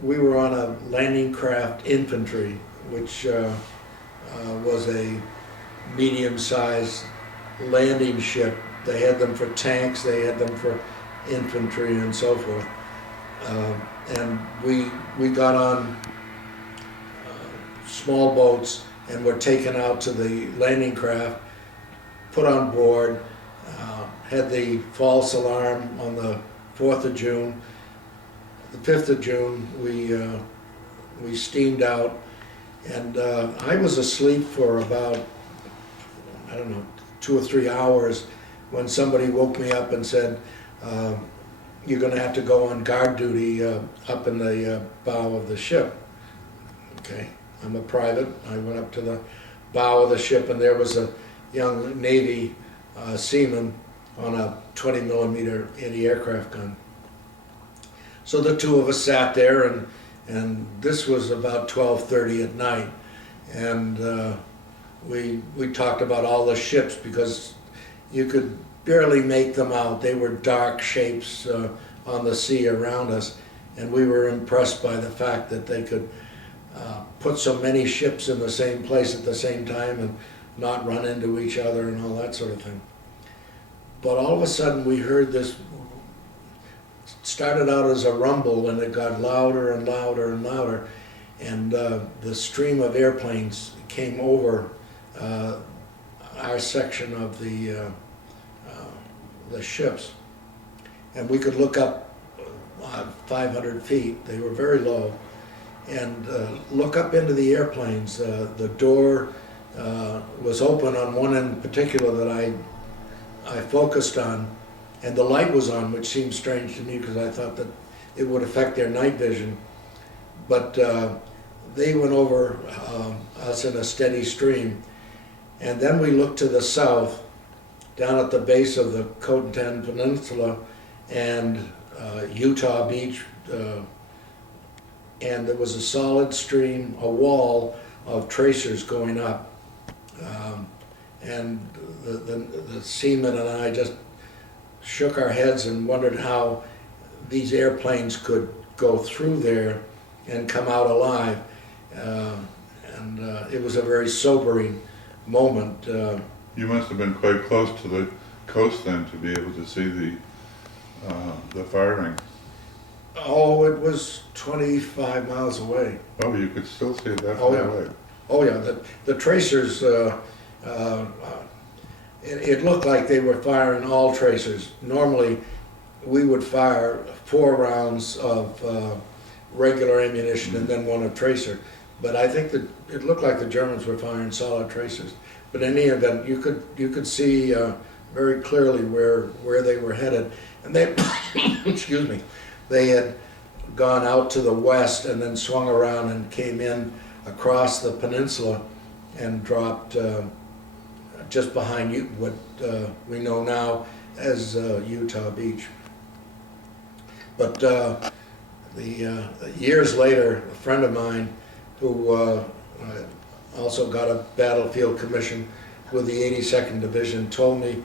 we were on a landing craft infantry, which was a medium-sized landing ship. They had them for tanks, they had them for infantry and so forth. And we got on small boats and were taken out to the landing craft, put on board, had the false alarm on the 4th of June. The 5th of June, we steamed out, and I was asleep for about, I don't know, 2 or 3 hours when somebody woke me up and said, you're going to have to go on guard duty up in the bow of the ship. Okay, I'm a private. I went up to the bow of the ship, and there was a young Navy seaman on a 20 millimeter anti-aircraft gun. So the two of us sat there, and this was about 12:30 at night, and we talked about all the ships because you could barely make them out. They were dark shapes on the sea around us, and we were impressed by the fact that they could put so many ships in the same place at the same time and not run into each other and all that sort of thing. But all of a sudden we heard this, started out as a rumble, and it got louder and louder and louder, and the stream of airplanes came over our section of the ships, and we could look up 500 feet. They were very low, and look up into the airplanes. The door was open on one in particular that I focused on, and the light was on, which seemed strange to me because I thought that it would affect their night vision. But they went over us in a steady stream, and then we looked to the south, down at the base of the Khotan Peninsula and Utah Beach, and there was a solid stream, a wall of tracers going up. And the seaman and I just shook our heads and wondered how these airplanes could go through there and come out alive. And it was a very sobering moment. You must have been quite close to the coast then to be able to see the firing. Oh, it was 25 miles away. Oh, you could still see it that far away. Oh yeah, the tracers, it looked like they were firing all tracers. Normally we would fire 4 rounds of regular ammunition and then one of tracer, but I think that it looked like the Germans were firing solid tracers. But in any event, you could see very clearly where they were headed, and they excuse me, they had gone out to the west and then swung around and came in across the peninsula and dropped just behind what we know now as Utah Beach. But years later, a friend of mine who also got a battlefield commission with the 82nd Division told me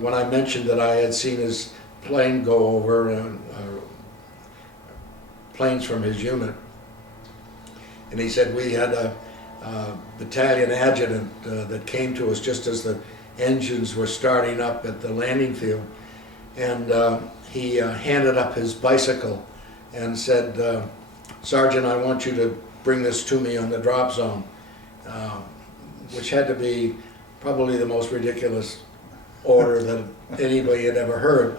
when I mentioned that I had seen his plane go over, planes from his unit, and he said we had a battalion adjutant that came to us just as the engines were starting up at the landing field, and he handed up his bicycle and said, Sergeant, I want you to bring this to me on the drop zone, which had to be probably the most ridiculous order that anybody had ever heard.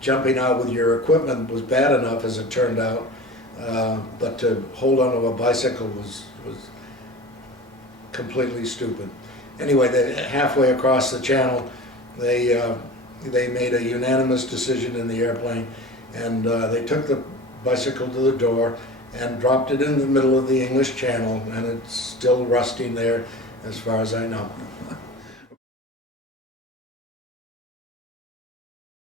Jumping out with your equipment was bad enough, as it turned out, but to hold onto a bicycle was completely stupid. Anyway, halfway across the channel, they made a unanimous decision in the airplane, and they took the bicycle to the door and dropped it in the middle of the English Channel, and it's still rusting there as far as I know.